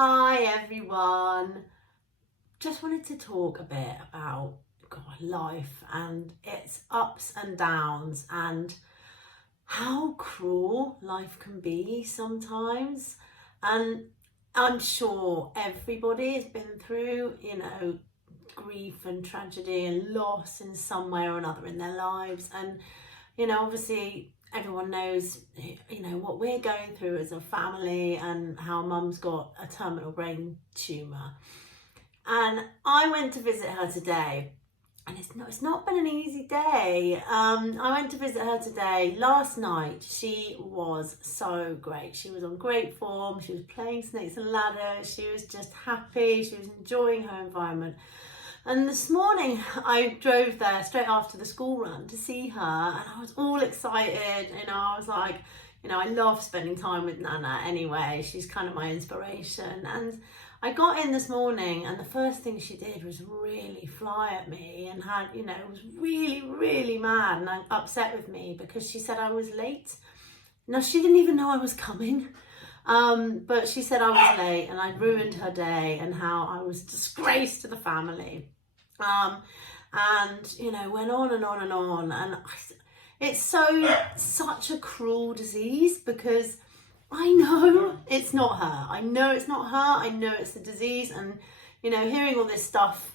Hi everyone. Just wanted to talk a bit about life and its ups and downs and how cruel life can be sometimes. And I'm sure everybody has been through, grief and tragedy and loss in some way or another in their lives. And, obviously everyone knows, what we're going through as a family and how mum's got a terminal brain tumour. And I went to visit her today, and it's not been an easy day. I went to visit her today. Last night, she was so great. She was on great form. She was playing snakes and ladders. She was just happy. She was enjoying her environment. And this morning, I drove there straight after the school run to see her, and I was all excited. I was like, I love spending time with Nana anyway. She's kind of my inspiration. And I got in this morning, and the first thing she did was really fly at me and was really, really mad and upset with me because she said I was late. Now, she didn't even know I was coming. But she said I was late and I ruined her day and how I was disgrace to the family. Went on and on and on. And it's such a cruel disease because I know it's not her. I know it's not her. I know it's the disease. And, hearing all this stuff,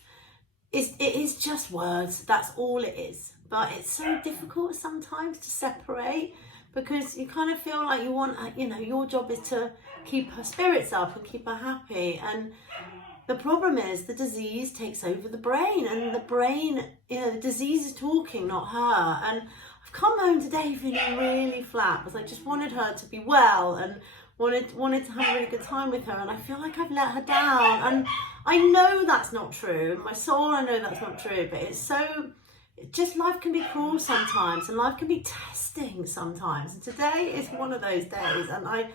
it is just words. That's all it is. But it's so difficult sometimes to separate because you kind of feel like you want, your job is to keep her spirits up and keep her happy. And the problem is the disease takes over the brain, and the brain, the disease is talking, not her. And I've come home today feeling really flat because I just wanted her to be well and wanted to have a really good time with her, and I feel like I've let her down. And I know that's not true. My soul, I know that's not true, but just life can be cruel sometimes, and life can be testing sometimes. And today is one of those days, and I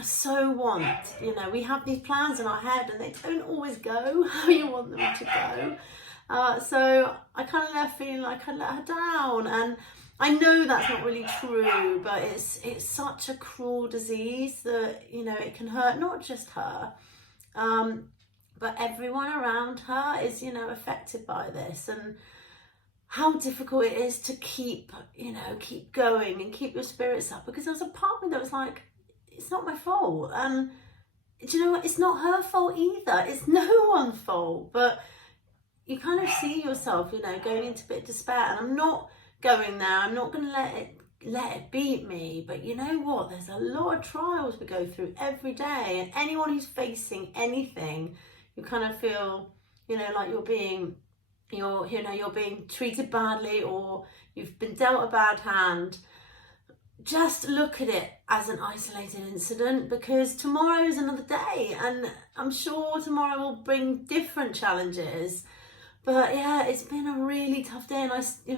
so want, we have these plans in our head and they don't always go how you want them to go. So I kind of left feeling like I let her down, and I know that's not really true, but it's such a cruel disease that, it can hurt not just her, but everyone around her is, affected by this. And how difficult it is to keep going and keep your spirits up, because there was a part of me that was like, it's not my fault. And do you know what? It's not her fault either. It's no one's fault. But you kind of see yourself, going into a bit of despair. And I'm not going there. I'm not going to let it beat me. But you know what? There's a lot of trials we go through every day. And anyone who's facing anything, you kind of feel, like you're being treated badly, or you've been dealt a bad hand. Just look at it as an isolated incident, because tomorrow is another day, and I'm sure tomorrow will bring different challenges. But yeah, it's been a really tough day. And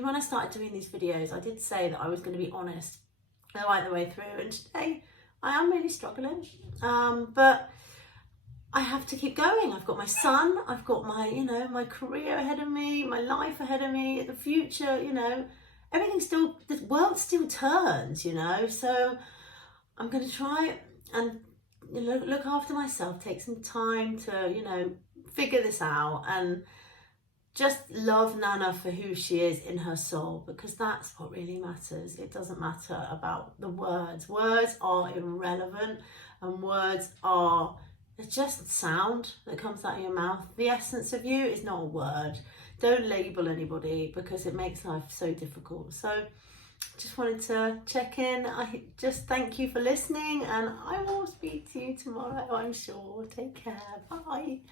when I started doing these videos, I did say that I was going to be honest right the way through, and today I am really struggling. But I have to keep going. I've got my son, I've got my, my career ahead of me, my life ahead of me, the future, the world still turns, so I'm going to try and look after myself, take some time to, figure this out, and just love Nana for who she is in her soul, because that's what really matters. It doesn't matter about the words. Words are irrelevant, and words are just sound that comes out of your mouth. The essence of you is not a word. Don't label anybody, because it makes life so difficult. So just wanted to check in. I just thank you for listening, and I will speak to you tomorrow, I'm sure. Take care. Bye.